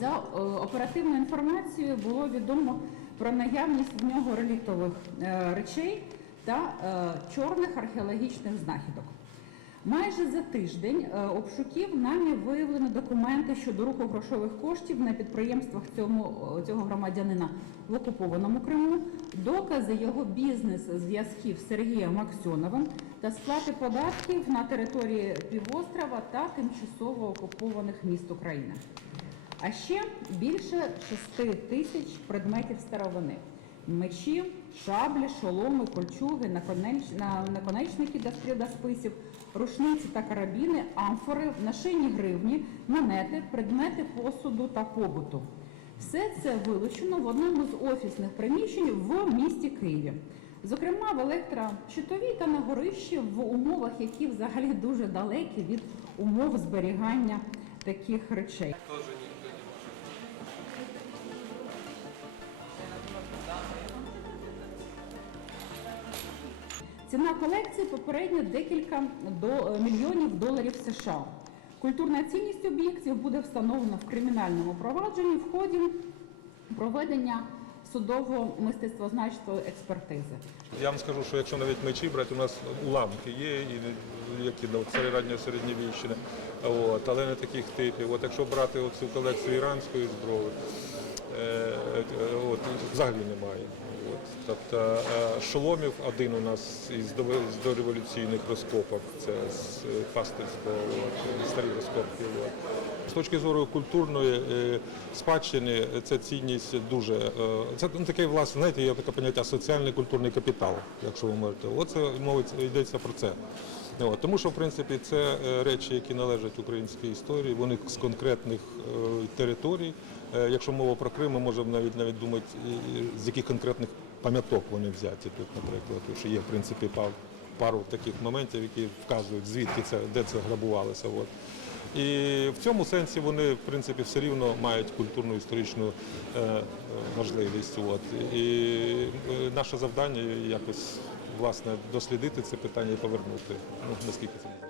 За оперативною інформацією було відомо про наявність в нього реліктових речей та чорних археологічних знахідок. Майже за тиждень обшуків нами виявлено документи щодо руху грошових коштів на підприємствах цього громадянина в окупованому Криму, докази його бізнес-зв'язків з Сергієм Аксьоновим та сплати податків на території півострова та тимчасово окупованих міст України. А ще більше 6 тисяч предметів старовини. Мечі, шаблі, шоломи, кольчуги, наконечники для стріл та списів, рушниці та карабіни, амфори, нашийні гривні, монети, предмети посуду та побуту. Все це вилучено в одному з офісних приміщень в місті Києві. Зокрема, в електрощитовій та на горищі в умовах, які взагалі дуже далекі від умов зберігання таких речей. Ціна колекції попередньо декілька мільйонів доларів США. Культурна цінність об'єктів буде встановлена в кримінальному провадженні в ході проведення судово-мистецтвознавчої експертизи. Я вам скажу, що якщо навіть мечі брати, у нас уламки є, які ранньої середньовіччини, але не таких типів. Якщо брати цю колекцію іранської зброї, взагалі немає. Тобто шоломів один у нас із дореволюційних розкопок, це з пастирського, старі розкопки. З точки зору культурної спадщини ця цінність дуже, це таке, власне, знаєте, є таке поняття соціальний культурний капітал, якщо ви можете. Оце йдеться про це. Тому що, в принципі, це речі, які належать українській історії, вони з конкретних територій. Якщо мова про Крим, ми можемо навіть думати, з яких конкретних пам'яток вони взяті тут, наприклад, тому що є, в принципі, пару таких моментів, які вказують, звідки це, де це грабувалося. І в цьому сенсі вони, в принципі, все рівно мають культурну історичну важливість. І наше завдання якось, власне, дослідити це питання і повернути, наскільки це можливо.